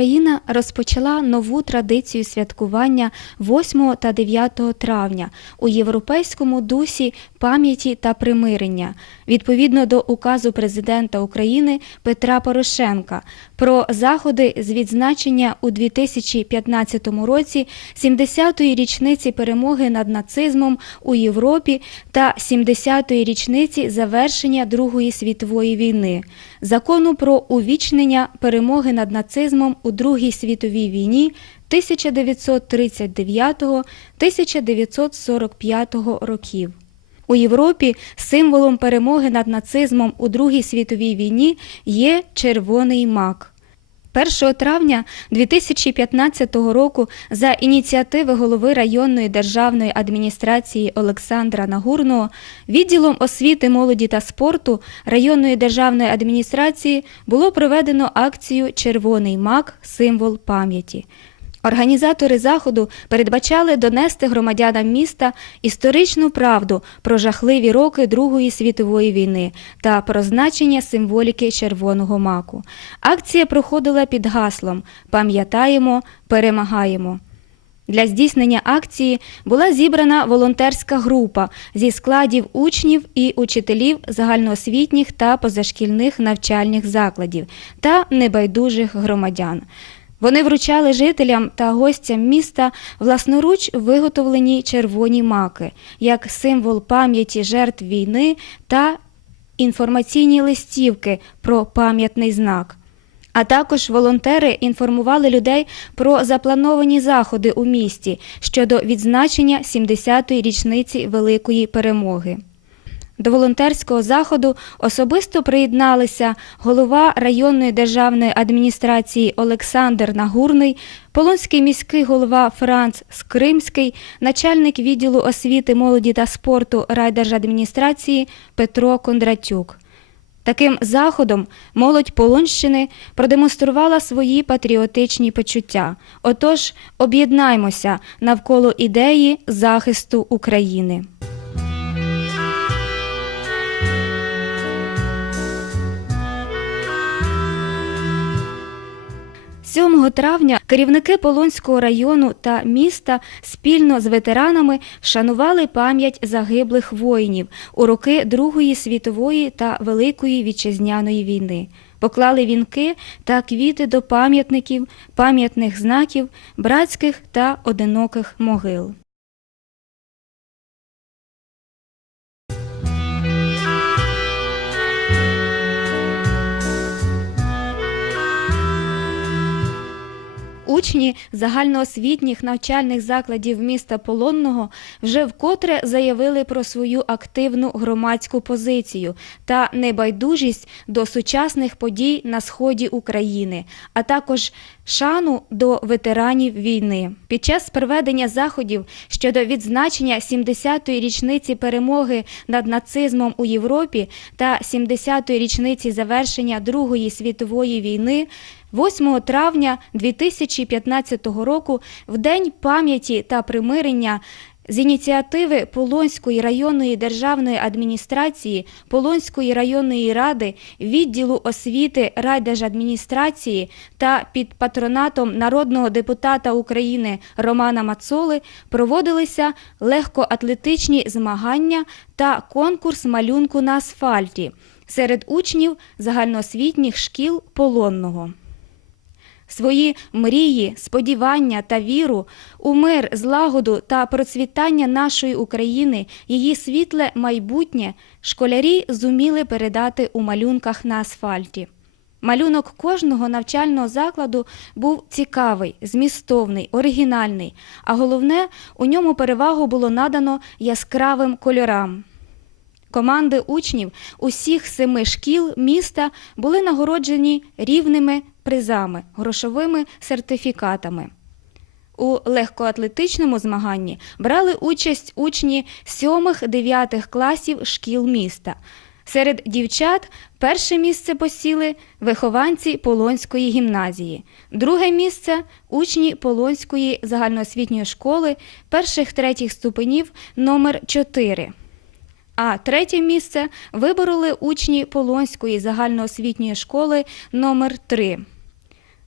Україна розпочала нову традицію святкування 8 та 9 травня у європейському дусі пам'яті та примирення. Відповідно до указу президента України Петра Порошенка про заходи з відзначення у 2015 році 70-ї річниці перемоги над нацизмом у Європі та 70-ї річниці завершення Другої світової війни, закону про увічнення перемоги над нацизмом у Другій світовій війні 1939-1945 років. У Європі символом перемоги над нацизмом у Другій світовій війні є червоний мак. 1 травня 2015 року за ініціативи голови районної державної адміністрації Олександра Нагурного відділом освіти, молоді та спорту районної державної адміністрації було проведено акцію Червоний мак символ пам'яті. Організатори заходу передбачали донести громадянам міста історичну правду про жахливі роки Другої світової війни та про значення символіки червоного маку. Акція проходила під гаслом Пам'ятаємо, перемагаємо. Для здійснення акції була зібрана волонтерська група зі складів учнів і учителів загальноосвітніх та позашкільних навчальних закладів та небайдужих громадян. Вони вручали жителям та гостям міста власноруч виготовлені червоні маки як символ пам'яті жертв війни та інформаційні листівки про пам'ятний знак. А також волонтери інформували людей про заплановані заходи у місті щодо відзначення 70-ї річниці Великої перемоги. До волонтерського заходу особисто приєдналися голова районної державної адміністрації Олександр Нагурний, Полонський міський голова Франц Скримський, начальник відділу освіти, молоді та спорту райдержадміністрації Петро Кондратюк. Таким заходом молодь Полонщини продемонструвала свої патріотичні почуття. Отож, об'єднаймося навколо ідеї захисту України. 7 травня керівники Полонського району та міста спільно з ветеранами вшанували пам'ять загиблих воїнів у роки Другої світової та Великої вітчизняної війни. Поклали вінки та квіти до пам'ятників, пам'ятних знаків, братських та одиноких могил. Учні загальноосвітніх навчальних закладів міста Полонного вже вкотре заявили про свою активну громадську позицію та небайдужість до сучасних подій на сході України, а також шану до ветеранів війни. Під час проведення заходів щодо відзначення 70-ї річниці перемоги над нацизмом у Європі та 70-ї річниці завершення Другої світової війни. 8 травня 2015 року, в День пам'яті та примирення, з ініціативи Полонської районної державної адміністрації, Полонської районної ради, відділу освіти райдержадміністрації та під патронатом народного депутата України Романа Мацоли проводилися легкоатлетичні змагання та конкурс малюнку на асфальті серед учнів загальноосвітніх шкіл Полонного. Свої мрії, сподівання та віру у мир, злагоду та процвітання нашої України, її світле майбутнє школярі зуміли передати у малюнках на асфальті. Малюнок кожного навчального закладу був цікавий, змістовний, оригінальний, а головне, у ньому перевагу було надано яскравим кольорам. Команди учнів усіх семи шкіл міста були нагороджені рівними призами, грошовими сертифікатами. У легкоатлетичному змаганні брали участь учні 7-9 класів шкіл міста. Серед дівчат перше місце посіли вихованці Полонської гімназії, друге місце учні Полонської загальноосвітньої школи перших третіх ступенів номер 4 а третє місце вибороли учні Полонської загальноосвітньої школи номер 3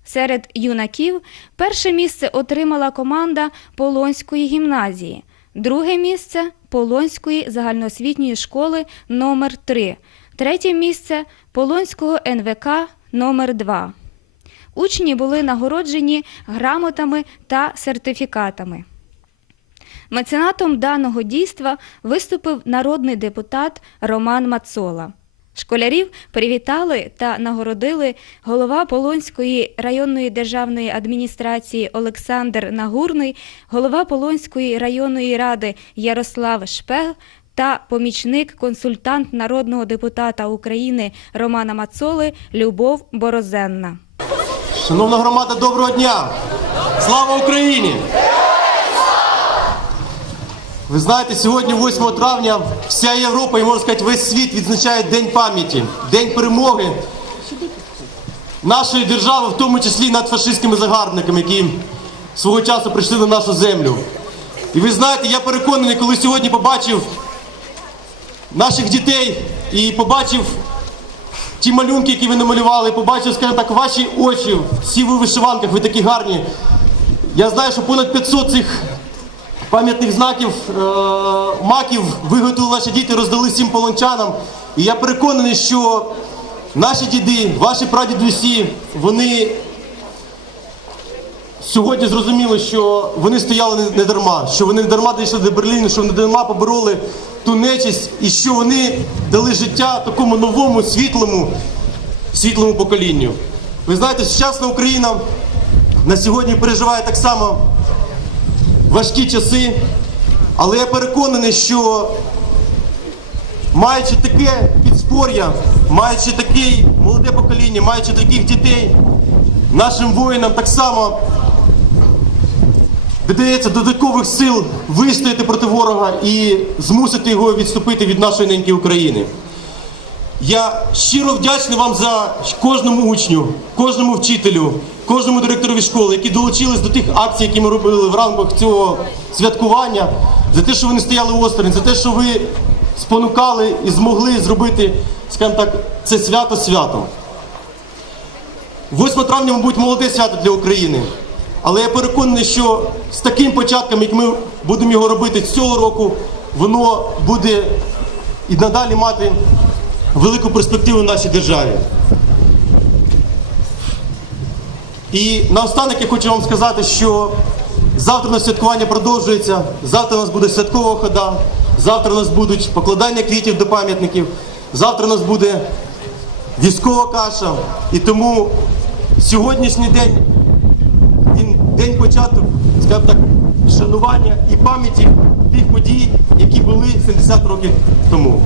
Серед юнаків перше місце отримала команда Полонської гімназії, друге місце Полонської загальноосвітньої школи номер 3 третє місце Полонського НВК номер 2 Учні були нагороджені грамотами та сертифікатами. Меценатом даного дійства виступив народний депутат Роман Мацола. Школярів привітали та нагородили голова Полонської районної державної адміністрації Олександр Нагурний, голова Полонської районної ради Ярослав Шпег та помічник-консультант народного депутата України Романа Мацоли Любов Борозенна. Шановна громада, доброго дня! Слава Україні! Ви знаєте, сьогодні, 8 травня, вся Європа і можна сказати, весь світ відзначає День пам'яті, День перемоги нашої держави, в тому числі над фашистськими загарбниками, які свого часу прийшли на нашу землю. І ви знаєте, я переконаний, коли сьогодні побачив наших дітей і побачив ті малюнки, які ви намалювали, побачив, скажімо так, ваші очі, всі ви вишиванках, ви такі гарні. Я знаю, що понад 500 цих пам'ятних знаків е- маків виготовили наші діти, роздали всім полончанам. І я переконаний, що наші діди, ваші прадідусі, вони сьогодні зрозуміли, що вони стояли не- дарма, що вони не дарма дійшли до Берліну, що вони не дарма побороли ту нечисть і що вони дали життя такому новому, світлому, світлому поколінню. Ви знаєте, сучасна Україна на сьогодні переживає так само важкі часи, але я переконаний, що маючи таке підспор'я, маючи таке молоде покоління, маючи таких дітей, нашим воїнам так само додається додаткових сил вистояти проти ворога і змусити його відступити від нашої неньки України. Я щиро вдячний вам за кожному учню, кожному вчителю, кожному директорові школи, які долучились до тих акцій, які ми робили в рамках цього святкування, за те, що вони стояли осторонь, за те, що ви спонукали і змогли зробити, скажімо так, це свято святом. 8 травня, мабуть, молоде свято для України. Але я переконаний, що з таким початком, як ми будемо його робити цього року, воно буде і надалі мати велику перспективу в нашій державі. І наостанок я хочу вам сказати, що завтра на святкування продовжується, завтра у нас буде святкова хода, завтра у нас будуть покладання квітів до пам'ятників, завтра у нас буде військова каша. І тому сьогоднішній день він день початку, скажімо так, шанування і пам'яті тих подій, які були 70 років тому.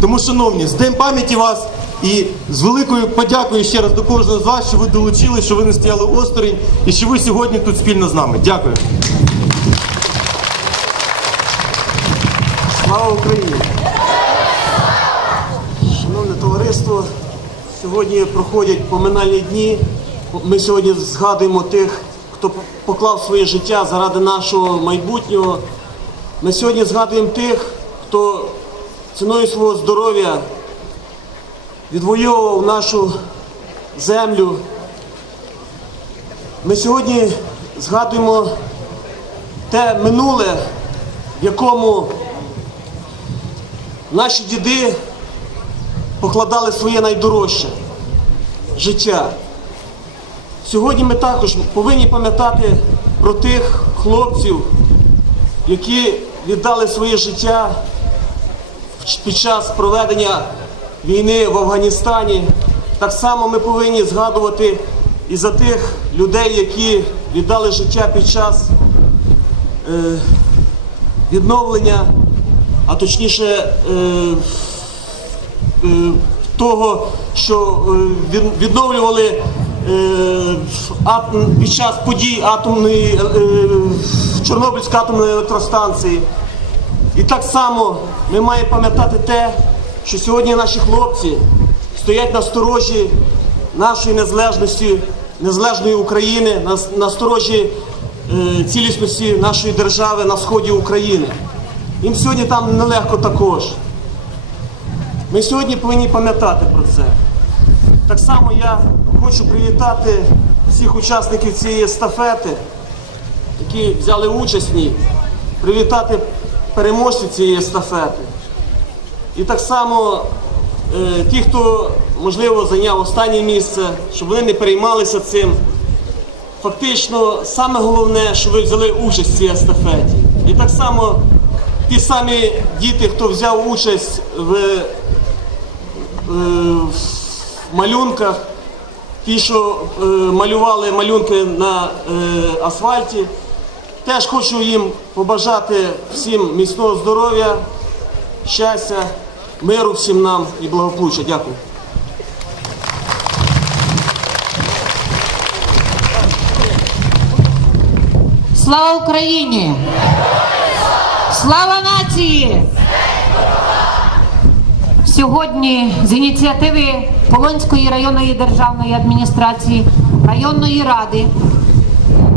Тому, шановні, з Днем пам'яті вас і з великою подякою ще раз до кожного з вас, що ви долучились, що ви не стояли осторонь і що ви сьогодні тут спільно з нами. Дякую. Слава Україні! Шановне товариство, сьогодні проходять поминальні дні. Ми сьогодні згадуємо тих, хто поклав своє життя заради нашого майбутнього. Ми сьогодні згадуємо тих, хто ціною свого здоров'я відвоював нашу землю. Ми сьогодні згадуємо те минуле, в якому Наші діди покладали своє найдорожче життя. Сьогодні ми також повинні пам'ятати про тих хлопців, які віддали своє життя під час проведення війни в Афганістані. Так само ми повинні згадувати і за тих людей, які віддали життя під час е, відновлення, а точніше е, е, того, що е, відновлювали е, атом, під час подій атомної е, Чорнобильської атомної електростанції. І так само ми маємо пам'ятати те, що сьогодні наші хлопці стоять на сторожі нашої незалежності, незалежної України, на, на сторожі е, цілісності нашої держави на сході України. Їм сьогодні там нелегко також. Ми сьогодні повинні пам'ятати про це. Так само я хочу привітати всіх учасників цієї естафети, які взяли участь в ній, привітати переможців цієї естафети. І так само е, ті, хто, можливо, зайняв останнє місце, щоб вони не переймалися цим. Фактично, саме головне, що ви взяли участь в цій естафеті. І так само ті самі діти, хто взяв участь в, е, в малюнках, ті, що е, малювали малюнки на асфальті, теж хочу їм побажати всім міцного здоров'я, щастя, миру всім нам і благополуччя. Дякую. Слава Україні! Слава нації! Сьогодні з ініціативи Полонської районної державної адміністрації, районної ради,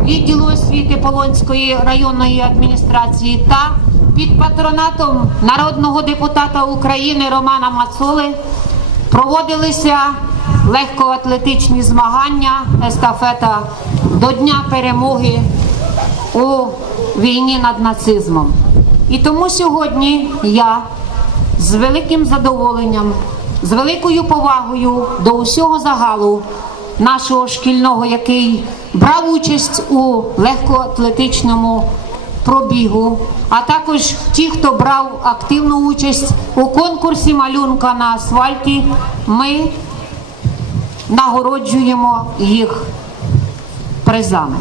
відділу освіти Полонської районної адміністрації та під патронатом народного депутата України Романа Мацоли проводилися легкоатлетичні змагання, естафета до Дня перемоги у війні над нацизмом. І тому сьогодні я з великим задоволенням, з великою повагою до усього загалу нашого шкільного, який брав участь у легкоатлетичному пробігу, а також ті, хто брав активну участь у конкурсі малюнка на асфальті, ми нагороджуємо їх призами.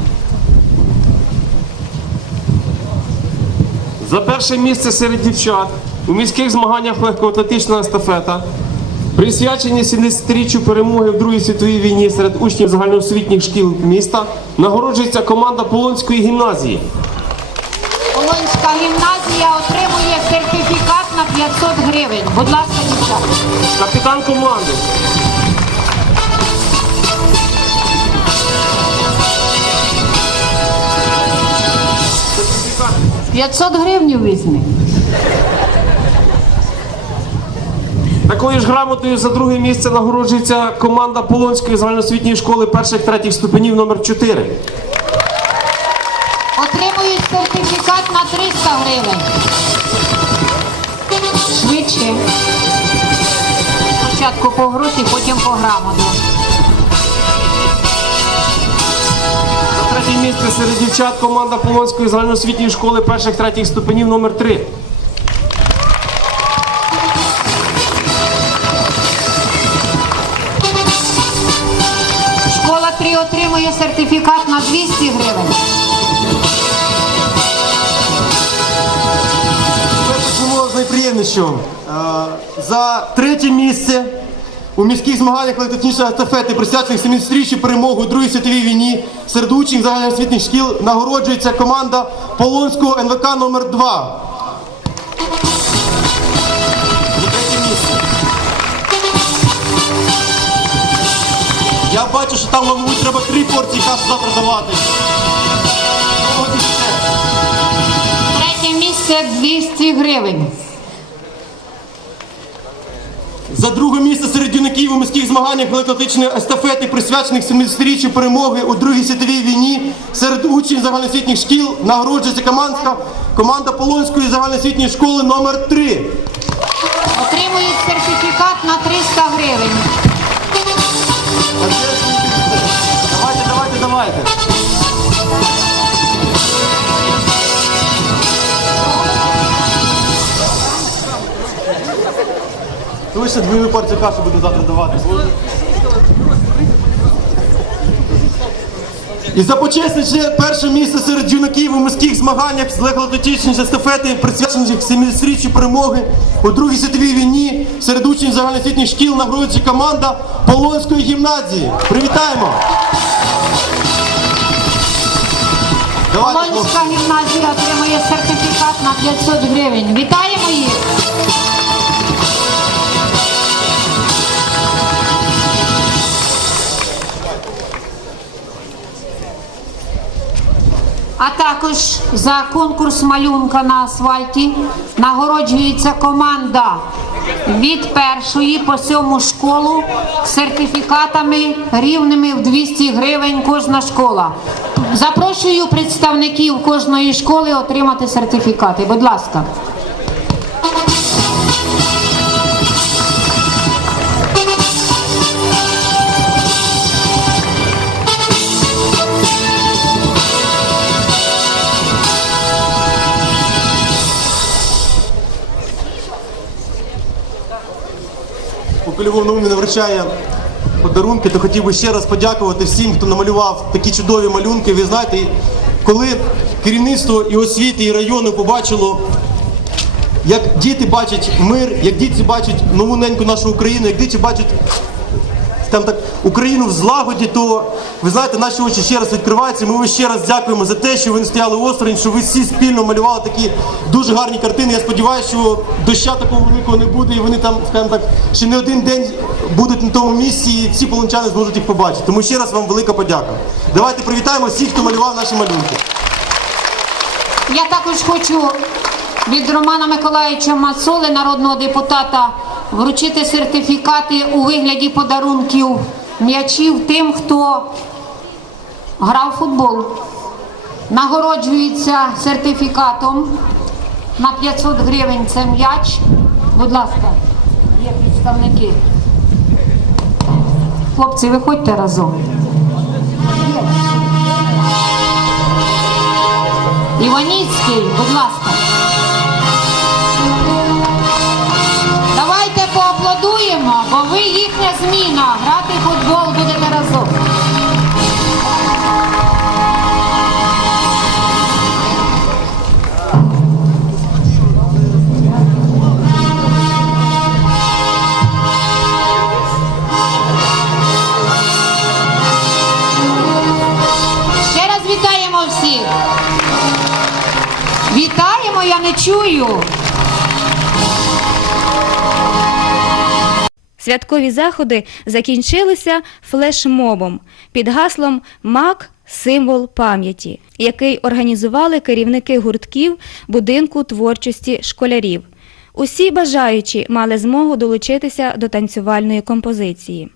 За перше місце серед дівчат у міських змаганнях легкоатлетична естафета, присвячені 70-річчю перемоги в Другій світовій війні серед учнів загальноосвітніх шкіл міста, нагороджується команда Полонської гімназії. Полонська гімназія отримує сертифікат на 500 гривень. Будь ласка, дівчата. Капітан команди 500 гривень візьми. Такою ж грамотою за друге місце нагороджується команда Полонської загальноосвітньої школи перших третіх ступенів номер 4 Отримують сертифікат на 300 гривень. Швидше. Спочатку по гроші, потім по грамоту. Третє місце серед дівчат команда Полонської загальноосвітньої школи перших третіх ступенів номер 3 Школа 3 отримує сертифікат на 200 гривень. Найприємнішого. Е, За третє місце у міських змаганнях легкотехнічної естафети, присвячених 70-річчю перемоги у Другій світовій війні, серед учнів загальноосвітніх шкіл нагороджується команда Полонського НВК номер 2 За третє місце. Я бачу, що там, мабуть, треба три порції кашу завтра давати. Третє місце 200 гривень. За друге місце серед юнаків у міських змаганнях легкоатлетичної естафети, присвячених 70-річчю перемоги у Другій світовій війні, серед учнів загальноосвітніх шкіл нагороджується команда, команда Полонської загальноосвітньої школи номер 3 Отримують сертифікат на 300 гривень. Давайте, давайте, давайте. Точно дві порції каші буде завтра давати. І за почесне ще перше місце серед юнаків у міських змаганнях з легкоатлетичної естафети, присвячених 70-річчю перемоги у Другій світовій війні серед учнів загальноосвітніх шкіл нагороджується команда Полонської гімназії. Привітаємо! Полонська гімназія отримує сертифікат на 500 гривень. Вітаємо їх! А також за конкурс малюнка на асфальті нагороджується команда від першої по сьому школу сертифікатами рівними в 200 гривень кожна школа. Запрошую представників кожної школи отримати сертифікати. Будь ласка. Любов Наумівна вручає подарунки, то хотів би ще раз подякувати всім, хто намалював такі чудові малюнки. Ви знаєте, коли керівництво і освіти, і району побачило, як діти бачать мир, як діти бачать нову неньку нашу Україну, як діти бачать там так Україну в злагоді, то ви знаєте, наші очі ще раз відкриваються. Ми вам ще раз дякуємо за те, що ви не стояли осторонь, що ви всі спільно малювали такі дуже гарні картини. Я сподіваюся, що доща такого великого не буде, і вони там, скажімо так, ще не один день будуть на тому місці, і всі полончани зможуть їх побачити. Тому ще раз вам велика подяка. Давайте привітаємо всіх, хто малював наші малюнки. Я також хочу від Романа Миколаївича Мацоли, народного депутата, вручити сертифікати у вигляді подарунків м'ячів тим, хто грав футбол. Нагороджується сертифікатом на 500 гривень це м'яч. Будь ласка, є представники. Хлопці, виходьте разом. Іваніцький, будь ласка. Їхня зміна. Грати футбол будете разом. Ще раз вітаємо всіх. Вітаємо, я не чую. Святкові заходи закінчилися флешмобом під гаслом МАК символ пам'яті, який організували керівники гуртків будинку творчості школярів. Усі бажаючі мали змогу долучитися до танцювальної композиції.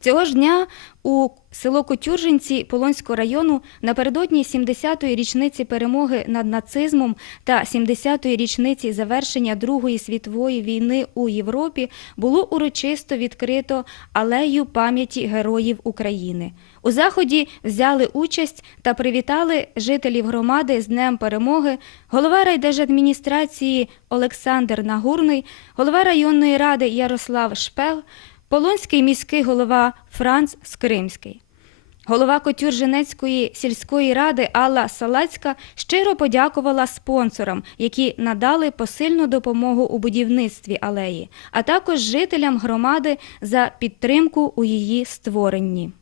Цього ж дня у село Котюржинці Полонського району напередодні 70-ї річниці перемоги над нацизмом та 70-ї річниці завершення Другої світової війни у Європі було урочисто відкрито алею пам'яті героїв України. У заході взяли участь та привітали жителів громади з Днем Перемоги голова райдержадміністрації Олександр Нагурний, голова районної ради Ярослав Шпел, Полонський міський голова Франц Скримський. Голова Котюрженецької сільської ради Алла Салацька щиро подякувала спонсорам, які надали посильну допомогу у будівництві алеї, а також жителям громади за підтримку у її створенні.